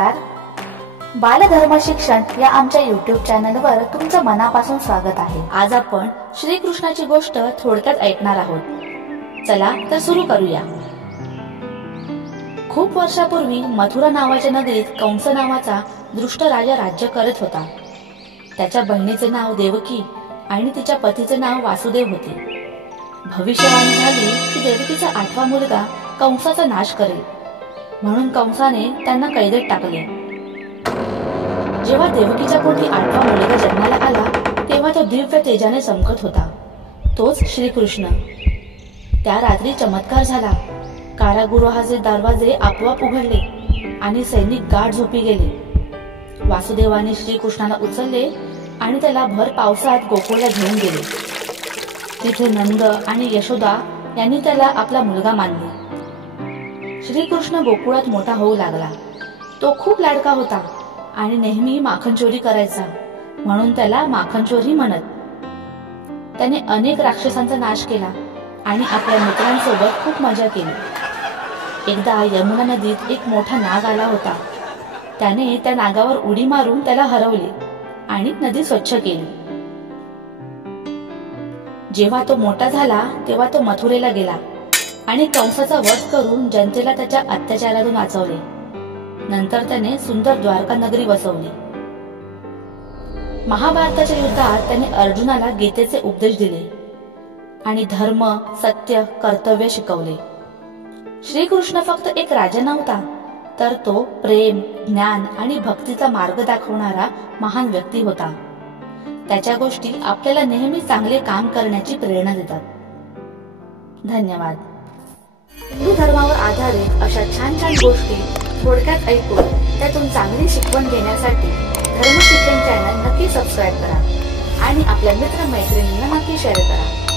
नमस्कार. बालधर्म शिक्षण या आमच्या YouTube चॅनलवर तुमचं मनापासून स्वागत आहे. आज आपण श्रीकृष्णाची गोष्ट थोडक्यात ऐकणार आहोत. चला तर सुरू करूया. खूप वर्षापूर्वी मथुरा नावाच्या नगरीत कंस नावाचा दुष्ट राजा राज्य करत होता. त्याच्या बहिणीचे नाव देवकी आणि तिच्या पतीचे नाव वासुदेव होते. भविष्यवाणी झाली की देवकीचा 8वा मुलगा कंसाचा नाश करेल, म्हणून कंसाने त्यांना कैदेत टाकले. जेव्हा देवकीच्या पोटी 8वा मुलगा जन्माला आला तेव्हा तो दिव्य तेजाने चमकत होता. तोच श्रीकृष्ण. त्या रात्री चमत्कार झाला. कारागृहाचे दरवाजे आपोआप उघडले आणि सैनिक गाढ झोपी गेले. वासुदेवाने श्रीकृष्णाला उचलले आणि त्याला भर पावसात गोकुळला घेऊन गेले. तिथे नंद आणि यशोदा यांनी त्याला आपला मुलगा मानले. श्रीकृष्ण गोकुळात मोठा होऊ लागला. तो खूप लाडका होता आणि नेहमी माखन चोरी करायचा, म्हणून त्याला माखनचोर म्हणत. त्याने अनेक राक्षसांचा नाश केला आणि आपल्या मित्रांसोबत खूप मजा केली. एकदा यमुना नदीत एक मोठा नाग आला होता. त्याने त्या नागावर उडी मारून त्याला हरवले आणि नदी स्वच्छ केली. जेव्हा तो मोठा झाला तेव्हा तो मथुरेला गेला आणि कंसाचा वध करून जनतेला त्याच्या अत्याचारातून वाचवले. नंतर त्याने सुंदर द्वारका नगरी वसवली. महाभारताच्या युद्धात त्याने अर्जुनाला गीतेचे उपदेश दिले आणि धर्म, सत्य, कर्तव्य शिकवले. श्रीकृष्ण फक्त एक राजा नव्हता, तर तो प्रेम, ज्ञान आणि भक्तीचा मार्ग दाखवणारा महान व्यक्ती होता. त्याच्या गोष्टी आपल्याला नेहमी चांगले काम करण्याची प्रेरणा देतात. धन्यवाद. हिंदू धर्मावर आधारित अशा छान छान गोष्टी थोडक्यात ऐकून त्यातून चांगली शिकवण घेण्यासाठी धर्म शिक्षण चॅनल नक्की सबस्क्राईब करा आणि आपल्या मित्र मैत्रिणींना नक्की शेअर करा.